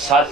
7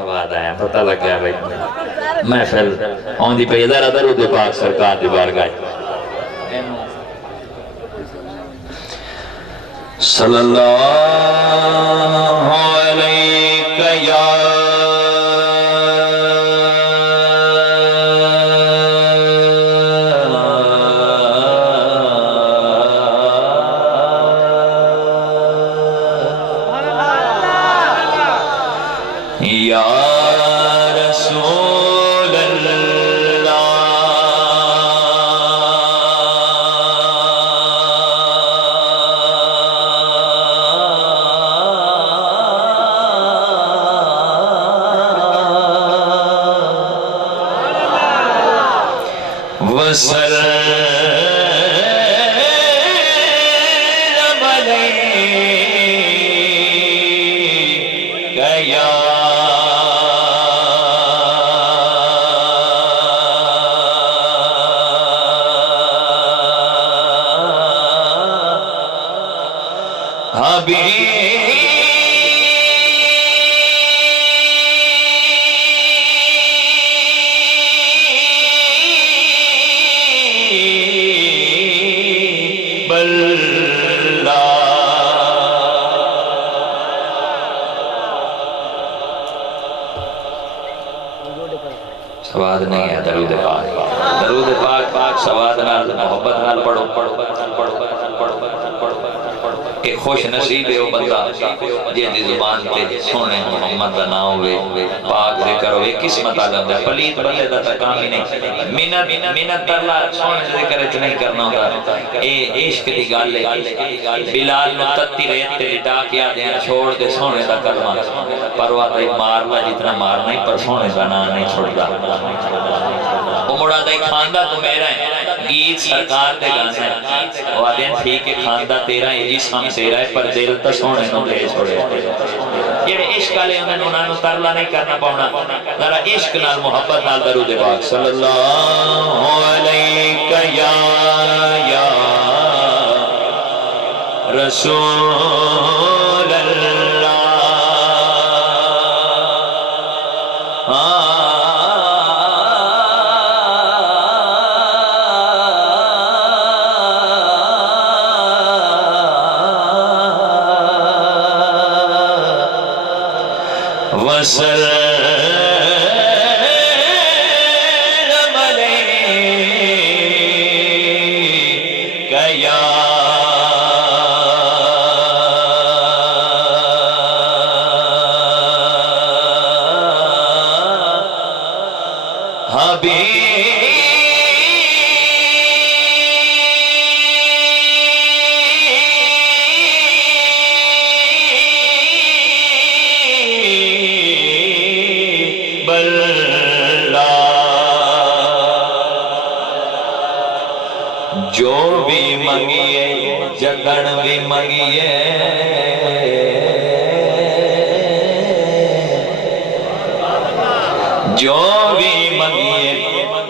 سواد آیا پتہ لگ گیا بھائی محفل آندھی پہ ادھر درود پاک سرکار دی بارگاہ صلی اللہ علیہ یا رسول اللہ وسلم علیک یا سواد نہیں ہے درود پاک درود پاک سواد نال محبت نال پڑھو ایک خوش نصیب ہے وہ بندہ جے دی زبان تے سونے محمد دا نام ہوئے پاک ذکر ہوئے قسمت آدم دا پلیت بندے دا تا کام ہی نہیں منت اللہ سونے ذکر اچھ نہیں کرنا ہوتا اے عشق دی گال لے بلال نو تتی ریت تے لٹا کیا دیا چھوڑ دے سونے دا کلمہ پروا دائی مارنا جتنا مارنا ہی پر سونے دا نام نہیں چھوڑتا امڑا دائی کھاندہ تو میرا ہے گیت سرکار دے گانے وہ آدھیں ٹھیک ہے کھاندہ تیرا ہے جسم تیرا ہے پر دل تا سونے نو لے چھوڑے یہ عشق والے انہوں نے ترلا نہیں کرنا پاؤنا ذرا عشق نال محبت نال درود پاک صلی اللہ علیہ یا رسول اللہ وسلم علیک یا جو بھی منگیے جگن بھی منگیے جو بھی منگیے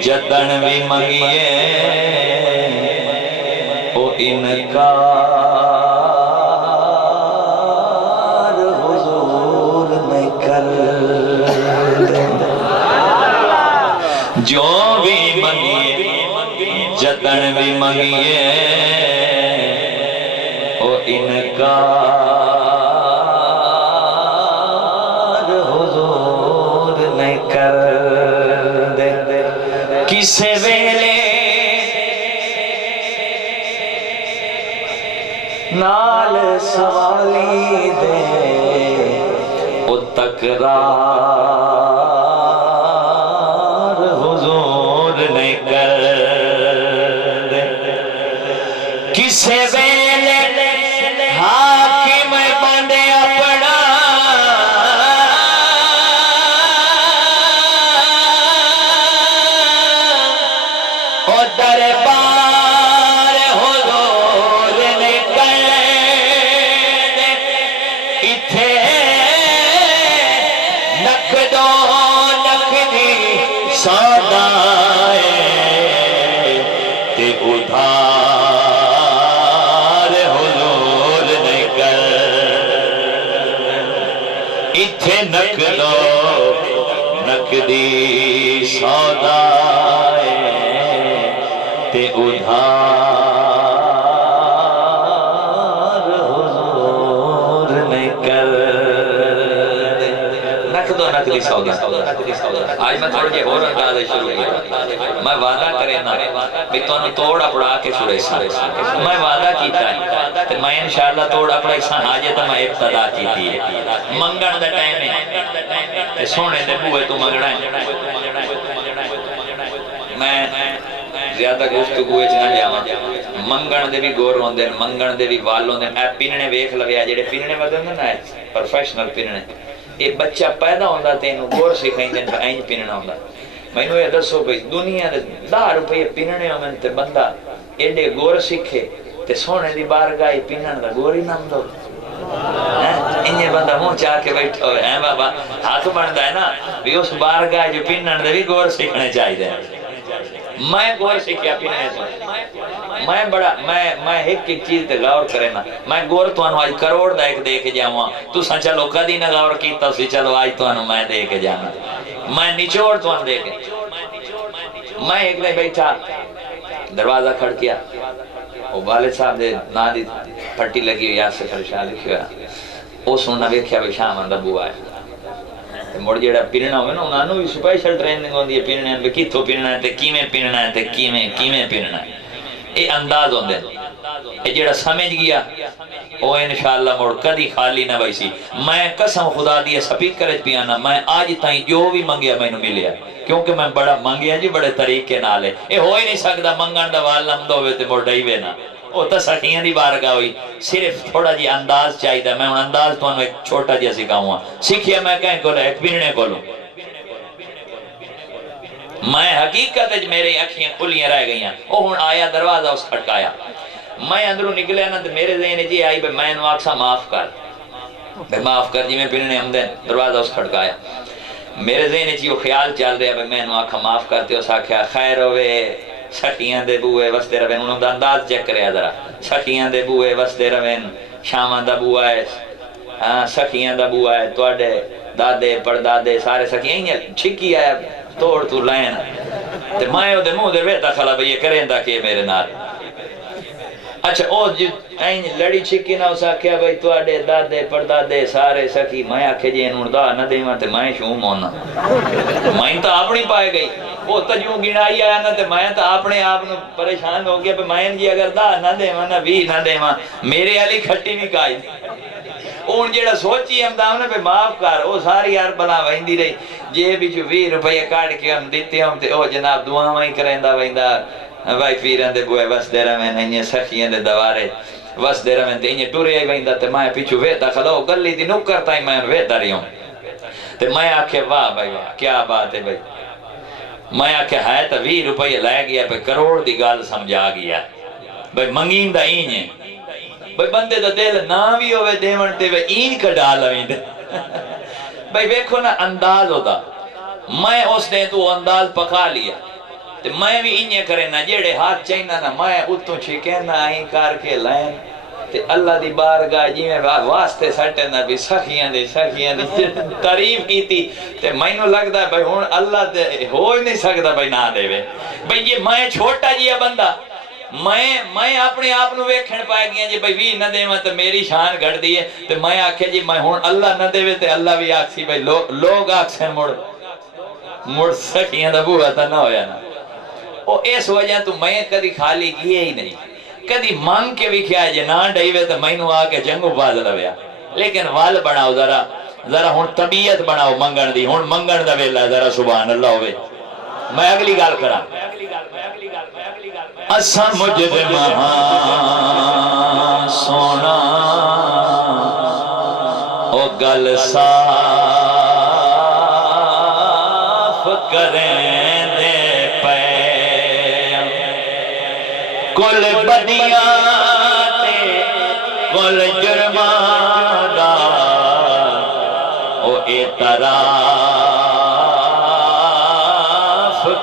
جگن بھی منگیے او انکار حضور میں کر جو بھی منگیے جتن بھی منگیے او انکار حضور نہیں کر دے کسے ویلے نال سوالی دے او تکرار حضور نہیں کر کسے ویلے حاکم بندے اپنا او دربار حضور نے کر اتھے نک دو نک دی سودائے تے ادھار اتھے نک دو دی سودا تے ادھار حضور نے کر نک دو نک دی سودا. آج میں تھوڑے جے اور انداز شروع کیا. میں وعدہ کرے نا بھی تو انہوں توڑا پڑا کے چھوڑے سا. میں وعدہ کیتا ہے تو میں انشاءاللہ توڑا پڑا ایسا آجے تو میں ابتدا کی تھی منگن دے ٹائم ہے سونے دے بوئے تو منگنا ہے. میں زیادہ گفتگوے چنا جاواں منگن دے بھی گور ہوندے منگن دے بھی وال ہوندے. اے پیننے ویکھ لویا جڑے پیننے ودے ہوندے نا پروفیشنل پیننے یہ بچہ پیدا ہوندا تے اینوں گور سکھائیندے تے اینج پیننا ہوندا. مینوں یہ دسو بھئی دنیا دے 10 روپے پیننے ہوندے تے بندہ ایڈے گور سکھے تے سونے دی بارگاہ پینن دا گور ہی نام دو. انہیں بندہ منہ چاہ کے بیٹھا ہوئے ہیں بابا ہاتھ بندا ہے نا بھی اس بارگاہ جو پینن دے بھی گور سیکھنے چاہیے. میں گور سیکھیا پینے سے میں ایک چیز تے غور کرے نا. میں گور تو انو آج کروڑ دا ایک دے کے جاؤں تو سا چلو کدی نہ غور کیتا سی چلو آج تو انو میں دے کے جانا. میں نچوڑ تو ان دے کے میں ایک دے بیٹھا دروازہ کھڑ کیا وہ والد صاحب دے نا دی پھٹی لگی ہوئی یاسر خرشاہ لکھی ہوا وہ سننا ویکھیا بھی شام اندر بوا ہے مڑ جیڑا پیننا ہوئے نا انہوں بھی سپیشل ٹریننگ ہوندی ہے پیننے ہیں کتھوں پیننا ہے تے کیمیں پیننا ہے تے کیمیں پیننا ہے. یہ انداز ہوندے یہ جیڑا سمجھ گیا وہ انشاءاللہ مڑ کدی خالی نہ بیسی. میں قسم خدا دی سپیکر پیانا میں آج تائیں جو بھی منگیا میں نے ملیا کیونکہ میں بڑا منگیا جی بڑے طریقے نال ہے. یہ ہو ہی نہیں سکتا منگن دا وال نمد ہوئے تے مڑ ڈائی وے نا وہ تا سخیاں دی بارگاہ ہوئی. صرف تھوڑا جی انداز چاہیے. میں ان انداز تو انہوں ایک چھوٹا جی سکھاؤں گا سیکھیا میں کہیں کو ایک پیننے کو لوں. میں حقیقت ہے میرے اکھیاں کھلیاں رہ گئی ہیں. وہ ہن آیا دروازہ اس کھٹکایا میں اندروں نکلیا نا میرے ذہن جی آئی بے میں انو آکسا معاف کر بے معاف کر جی میں پیننے ہم دیں. دروازہ اس کھٹکایا میرے ذہن جی وہ خیال چل رہا بے میں انو آکھا معاف کرتے اس آکھیا خیر ہوئے سکیاں دے بوئے وستے روین. انہوں دا انداز چیک کریا ذرا سکیاں دے بوئے وستے روین شاماں دا بوئے سکیاں دا بوئے توڑے دادے پردادے سارے سکیاں ہی چھکی آیا توڑ تو لائن تے مائے دے منہ دے ویتا خلا بھئی یہ کریں دا کہ میرے نال. اچھا او این لڑی چھکی نہ اسا کیا بھئی توڑے دادے پردادے سارے سکی میں آکھے جی انہوں دا نہ دے ماں تے میں شوں مونا میں تا اپنی پائے گئی. وہ تجھوں گنائی آیا نا تے میں تا اپنے آپ پریشان ہو گیا پہ میں جی اگر دا نہ دے ماں نہ بھی نہ دے ماں میرے علی کھٹی بھی کائی اون جیڑا سوچی ہم دا انہیں پہ معاف کر وہ ساری یار بلا وہندی رہی جے بھی جو 20 روپے کاٹ کے ہم دیتے ہم تے او جناب دعا میں کریں دا وہندہ بھائی پیران دے بوئے وس دے رہے ہیں سخیاں دے دوارے وس دے رہے ہیں انہیں ٹورے آئی وہندہ تے میں پیچھو ویتا کھلو گلی دی نکر تائی میں ویتا رہی ہوں تے میں آکھے واہ بھائی واہ کیا بات ہے بھائی. میں آکھے ہے تا 20 روپے لائے گیا پہ کروڑ دی گال سمجھا گیا بھائی منگین دا این ہے بھائی بندے دا دل نہ بھی ہوئے دیونتے ہوئے این کا ڈال ہوئے دے بھائی بیکھو نا انداز ہوتا. میں اس نے تو انداز پکا لیا تے میں بھی انہیں کرے نا جیڑے ہاتھ چاہینا نا میں اتوں چھکے نا آئیں کار کے لائن تے اللہ دی بارگاہ جی میں واسطے سٹے نا بھی سخیاں دی تعریف کی تھی تے میں نو لگتا ہے بھائی ہون اللہ دے ہو ہی نہیں سکتا بھائی نہ دے وے بھائی یہ میں چھوٹا جی بندہ میں اپنے آپ نو ویکھن پائے گیا جی بھائی 20 نہ دے ماں تے میری شان گھڑ دی ہے تے میں آکھے جی میں ہون اللہ نہ دے وے تے اللہ بھی آکسی بھائی لوگ آکسیں مڑ سخیاں دا بوہا تا نہ ہویا نا. او اس وجہ تو میں کدی خالی کیے ہی نہیں کدی مانگ کے بھی کیا جے نہ ڈائی وے تو میں نو آکے جنگو باز رویا. لیکن وال بناؤ ذرا ہون طبیعت بناؤ منگن دی ہون منگن دا ویلا ذرا سبحان اللہ ہوئے. میں اگلی گال کرا اسا مجرم ہاں سونا او گل صاف کریں دے پے کل بدیاں تے کل جرمان دا او اعتراف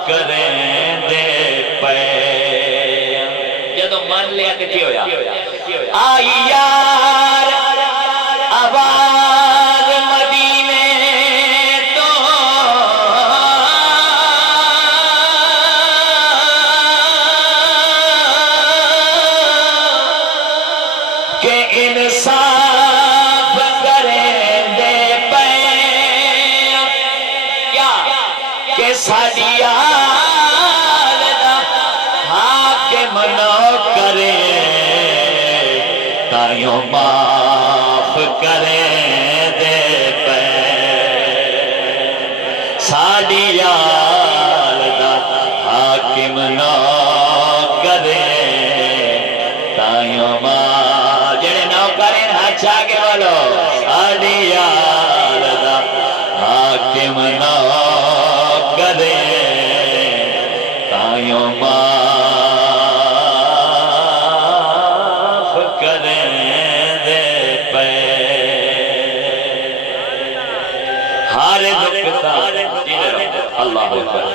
کریں دے پے. جدو مان لیا کہ کی ہویا آئی یار آواز مدینے تو ساڈی آل دا حاکم نہ کرے تائیوں معاف کرے دے پے ساڈی آل دا حاکم نہ کرے تائیوں معاف جڑے نہ کرے ہاتھ آگے والو ساڈی آل دا حاکم نہ کرے تائیوں معاف کرے دے پے ہر نکتہ اللہ اکبر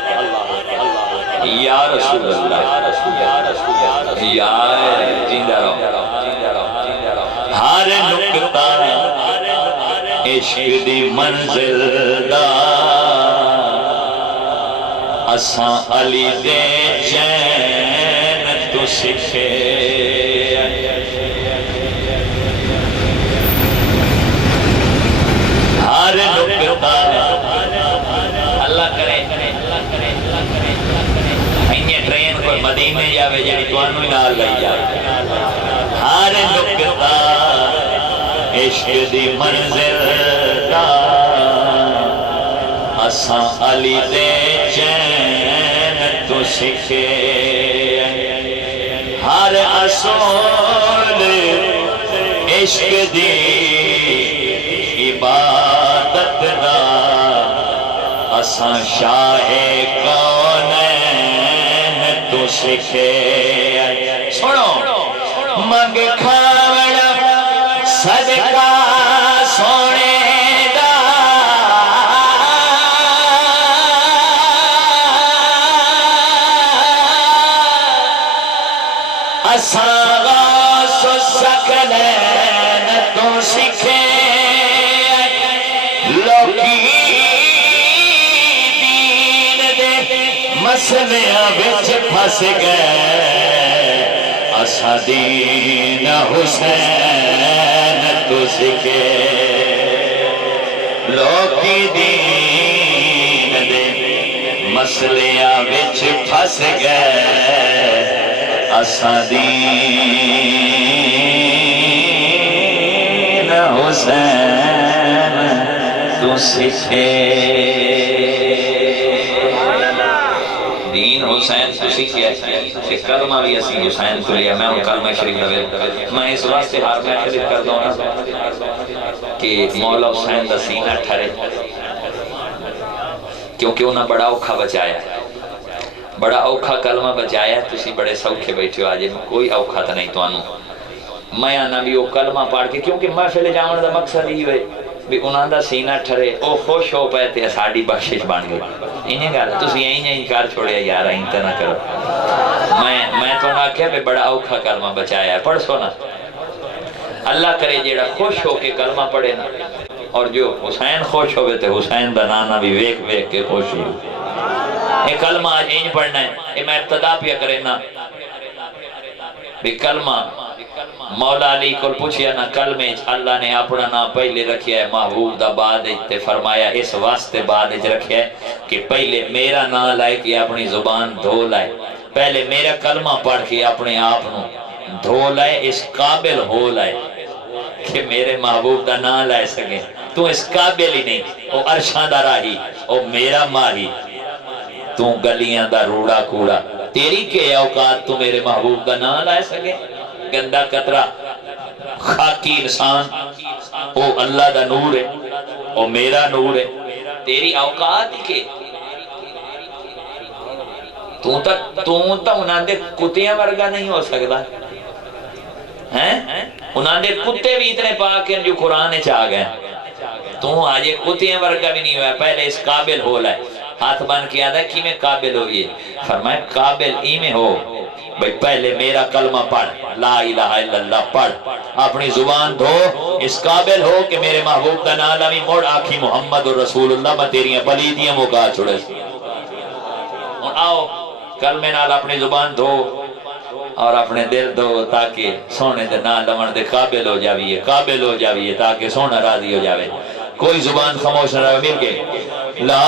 یا رسول اللہ یا جیندہ رہو ہر نکتہ عشق دی منزل دا اساں علی دے چین تو سکھے ہر نکتہ اللہ کرے انہیں ٹرین کوئی مدینے جاوے جڑی توانو ہی نال لئی جائے ہر نکتہ عشق دی منزل دا اساں علی دے چین تو سکھے ہر اصول عشق دی عبادت دا اساں شاہ کونین تو سکھے سنو منگ کھاوڑا صدقہ سونے دا اساں غوث سکلین تو سکھے لوکی دین دے مسلیاں وچ پھس گئے اساں دین حسین تو سکھے لوکی دین دے مسلیاں وچ پھس گئے اساں دین حسین تو سکھے دین حسین تو سکھے کہ کلمہ بھی اسی حسین تو لیا میں ان کلمہ شریف لگے میں اس واسطے ہار میں شریف کر دوں کہ مولا حسین دا سینہ ٹھرے کیونکہ انہاں بڑا اوکھا بچایا بڑا اوکھا کلمہ بچایا تسی بڑے سوکھے بیٹھے ہو آجے کوئی اوکھا تھا نہیں تو آنو میں آنا بھی وہ کلمہ پاڑ کے کیونکہ محفل جاون دا مقصد ہی ہوئے بھی انہاں دا سینہ ٹھرے او خوش ہو پائے تے ساڑی بخشش بن گئی انہیں گا تسی یہیں انکار چھوڑیا یارا انتا نہ کرو میں تو نہ کہا بھی بڑا اوکھا کلمہ بچایا ہے پڑھ سونا اللہ کرے جیڑا خوش ہو کے کلمہ پڑھے نا اور جو حسین خوش ہوئے تے حسین دا نانا بھی ویک ویک کے خوش ہو یہ کلمہ آج اینج پڑھنا ہے یہ میں ابتدا پیا کرے نا بھی کلمہ مولا علی کو پوچھیا نا کلمے اللہ نے اپنا نام پہلے رکھیا ہے محبوب دا بعد تے فرمایا اس واسطے بعد رکھیا ہے کہ پہلے میرا نام لائے کہ اپنی زبان دھو لائے پہلے میرا کلمہ پڑھ کے اپنے آپ نو دھو لائے اس قابل ہو لائے کہ میرے محبوب دا نام لائے سکے تو اس قابل ہی نہیں وہ عرشاں دا راہی وہ میرا ماہی تو گلیاں دا روڑا کوڑا تیری کے اوقات تو میرے محبوب دا نام لائے سکے گندہ قطرہ خاکی انسان او اللہ دا نور ہے او میرا نور ہے تیری اوقات کے تو انہاں دے کتیاں ورگا نہیں ہو سکتا انہاں دے کتے بھی اتنے پاک ہیں جو قرآن چاہ گئے تو آج کتیاں ورگا بھی نہیں ہوا پہلے اس قابل ہو لائے ہاتھ بان کیا تھا کہ میں قابل ہوئیے فرمائے قابل ای میں ہو بھئی پہلے میرا کلمہ پڑھ لا الہ الا اللہ پڑھ اپنی زبان دھو اس قابل ہو کہ میرے محبوب کا نالامی موڑ آکھی محمد رسول اللہ میں تیریاں پلیدیاں مکا چھوڑے آؤ کلمے نال اپنی زبان دھو اور اپنے دل دو تاکہ سونے دے نالمن دے قابل ہو جاویے تاکہ سونا راضی ہو جاوے کوئی زبان خاموش نہ رہے، مل کے لا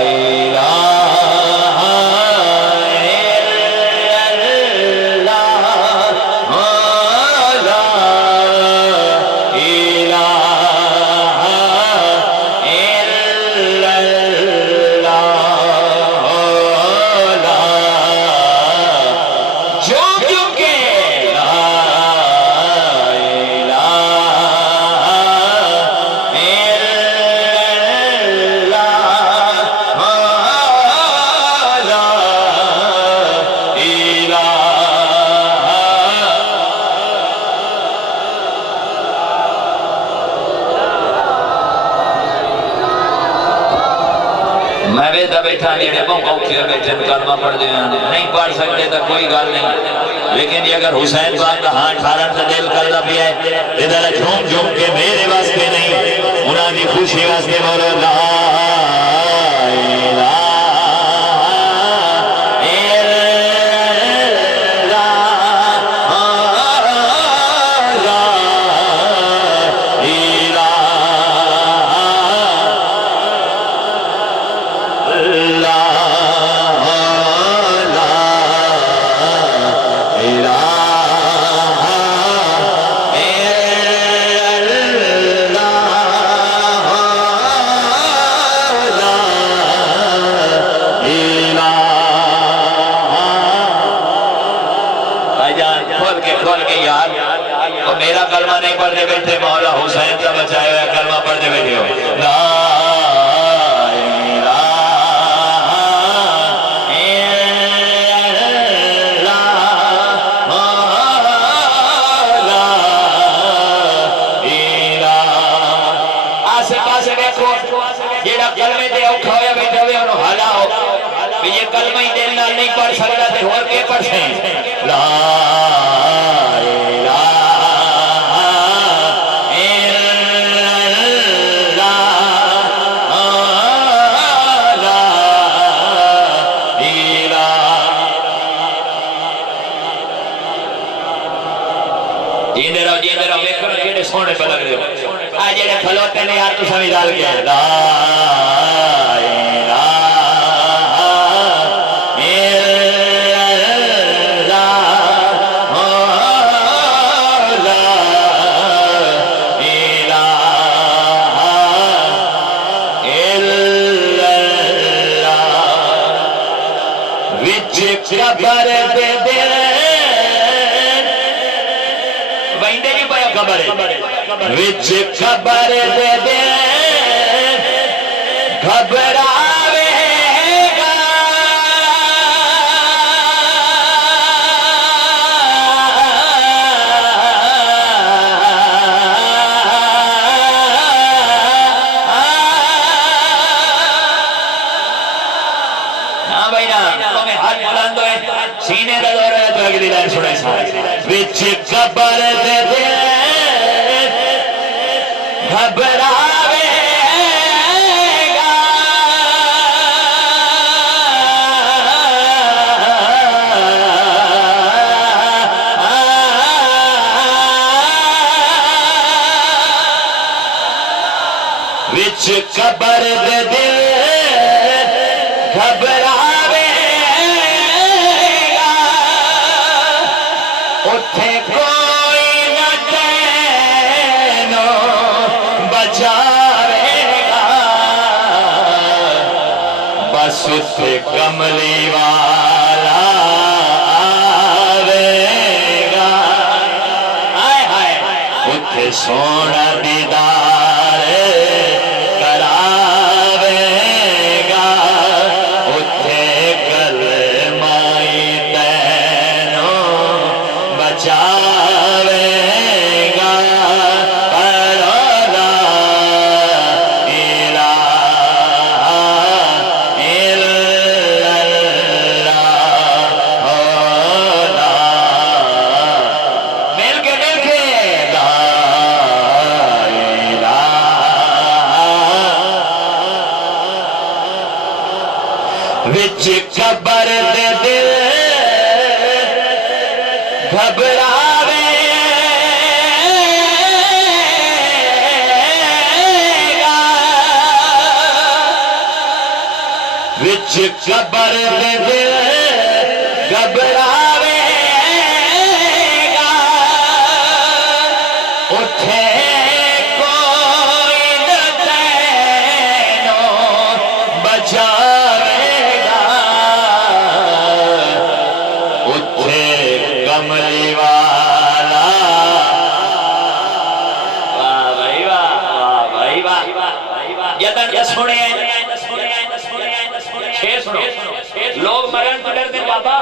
الہ بیٹھا نیڑے موقع بیٹھے کلمہ پڑھ دے نہیں پڑھ سکتے تو کوئی گل نہیں، لیکن یہ اگر حسین پاک کا ہاں ٹھارن سے دل کردا پیا ہے ادھر جھوم جھوم کے میرے واسطے نہیں انہاں دی خوشی واسطے بولو لا الہ میرا کلمہ نہیں پڑھنے بیٹھے مولا حسین کا بچائے ہوئے کلمہ پڑھنے بیٹھے ہو لا الہ الا اللہ آسے پاسے دیکھو جیڑا کلمے دے اوکھا ہویا بیٹھے ہوئے انہوں ہلاؤ یہ کلمہ ہی دل نال نہیں پڑھ سکتا تھے اور کے پڑھ سیں لا سونے پہ لگ رہے ہو آج جڑے کھلوتے نے یار تو سمجھ ڈال گیا لا الہ الا اللہ وچ قبر دے دل ویندے نہیں پایا قبر وچ خبر دے دے گھبراوے گا ہاں بھائی نا تمہیں ہاتھ بلند ہوئے سینے کا دور ہے تو اگلی لائن سنے وچ خبر دے دے گھبراوے گا وچ قبر دے دل گھبراوے گا اٹھے کوئی نہ تینوں بچاوے گا بس اتھے کملی والا آوے گا آئے ہائے اتھے سونا دیدار کراوے گا اتھے کلمائی تینوں بچاوے گا وچ قبر دے دل گھبراوے وچ قبر دے دل گھبراوے گا اٹھے کوئی نہ تینوں بچاوے گا اٹھے کملی والا واہ بھائی واہ واہ بھائی واہ یدن کیا سنے لوگ مرن تو ڈر دیں بابا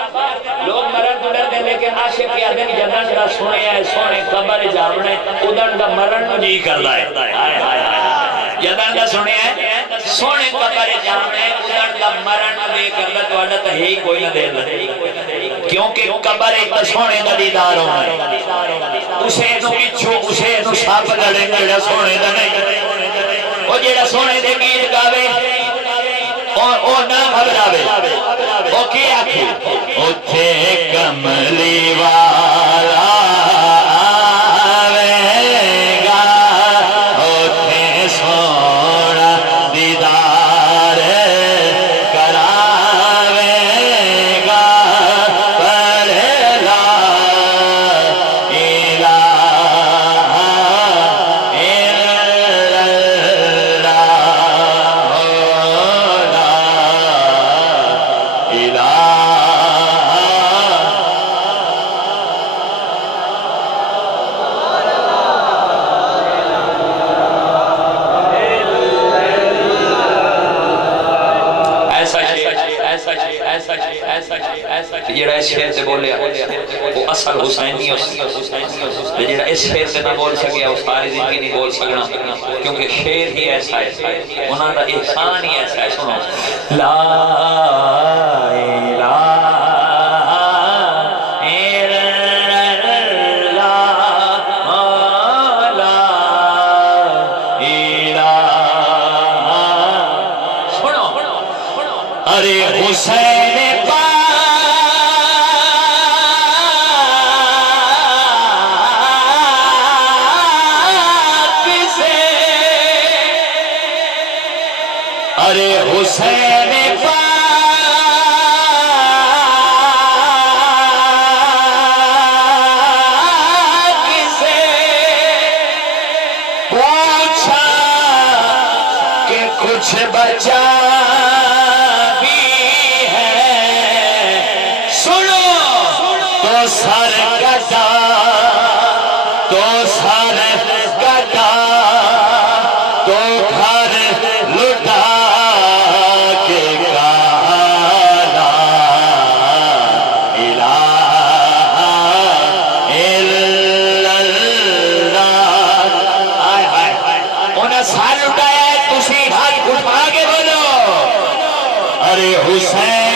لوگ مرن تو ڈر دیں لیکن عاشق کیا دیں جدن کا سنے ہے سونے قبر جامنے ادن کا مرن جی کردا ہے جدن کا سنے ہے سونے قبر جامنے ادن کا مرن جی کردا تو اڈا تو ہی کوئی نہ دے کیونکہ قبر ایک سونے کا دیدار ہونا ہے اسے نو پچھو اسے نو ساپ لڑے جڑا سونے دا نہیں وہ جڑا سونے دے گیت گاوے او نہ گھبراوے او کی آکھی اٹھے کملی والا آوے گا اٹھے سونا دیدار کراوے گا پڑھے لا الہ الا جڑا اس شیر سے بولیا وہ اصل حسینی جڑا اس شیر سے نہ بول سکیا وہ ساری زندگی نہیں بول سکنا کیونکہ شیر ہی ایسا ہے انہاں دا احسان ہی ایسا ہے سنو لا الہ ارے حسین پاک سے ارے حسین پاک سے پوچھا کہ کچھ بچا سر کٹا تو سر کٹا تو گھر لٹا کے کہا لا الہ الا اللہ آئے ہائے انہیں سر لٹایا ہے تسی ہاتھ اٹھا کے بولو ارے حسین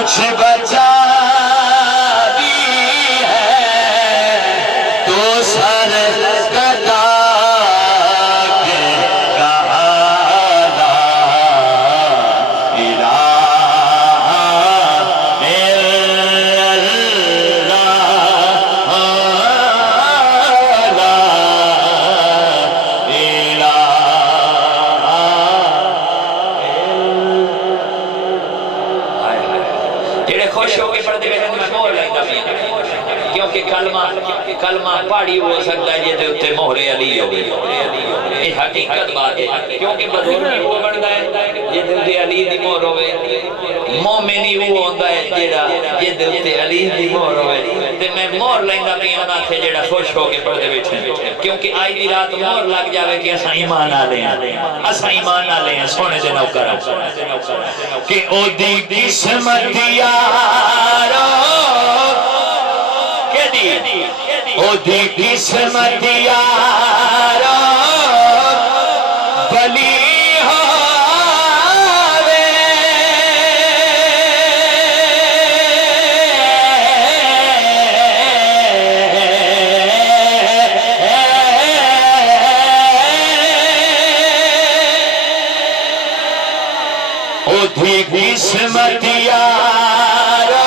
کچھ بچا بھی ہے تو سر کٹا کے کہا لا الہ الا کیونکہ کلمہ پاڑی ہو سکتا ہے جیسے اتنے مہرے علی ہو گئی یہ حقیقت بات ہے کیونکہ بزرگی وہ بڑھتا ہے جیسے اتنے علی دی مہر ہوئے مومنی وہ ہوتا ہے جیسے اتنے علی دی مہر ہوئے تو میں مہر لیندہ بھی ہونا تھے جیڑا خوش ہو کے پڑھتے بیٹھے کیونکہ آئی دی رات مہر لگ جاوے کہ اسا ایمان آ لیں سونے دے نوکر کہ او دی قسمت یارو او دی قسمت یارو بلی ہووے او دی قسمت یارو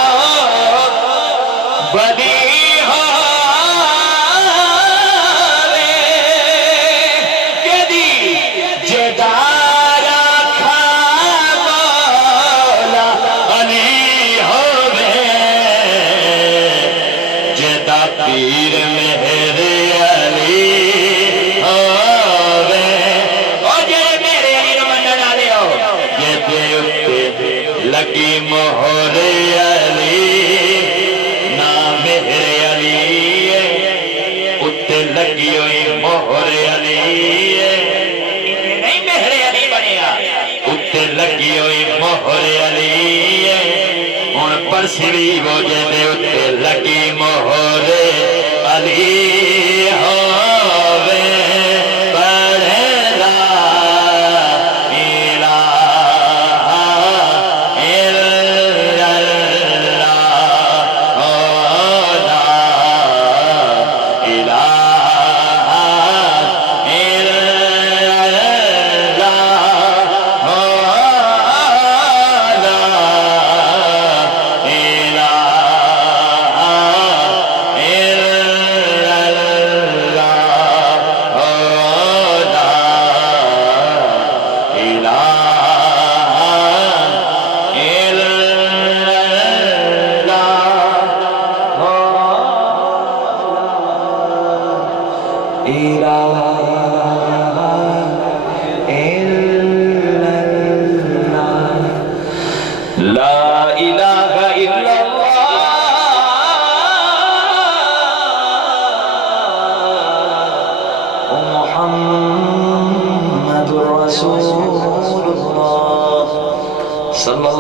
پیر مہر علی ہووے او جے میرے علی نو منن والے ہو جے تے اتے لگی مہر علی نا مہر علی اتے لگی ہوئی مہر علی نہیں مہر علی بنیا اتے لگی ہوئی مہر علی ہن پرسری وہ جے دے اتے لگی مہر علی ہووے پڑھے لا الہ الا اللہ لا الہ الا لا الہ الا اللہ محمد رسول اللہ صلی اللہ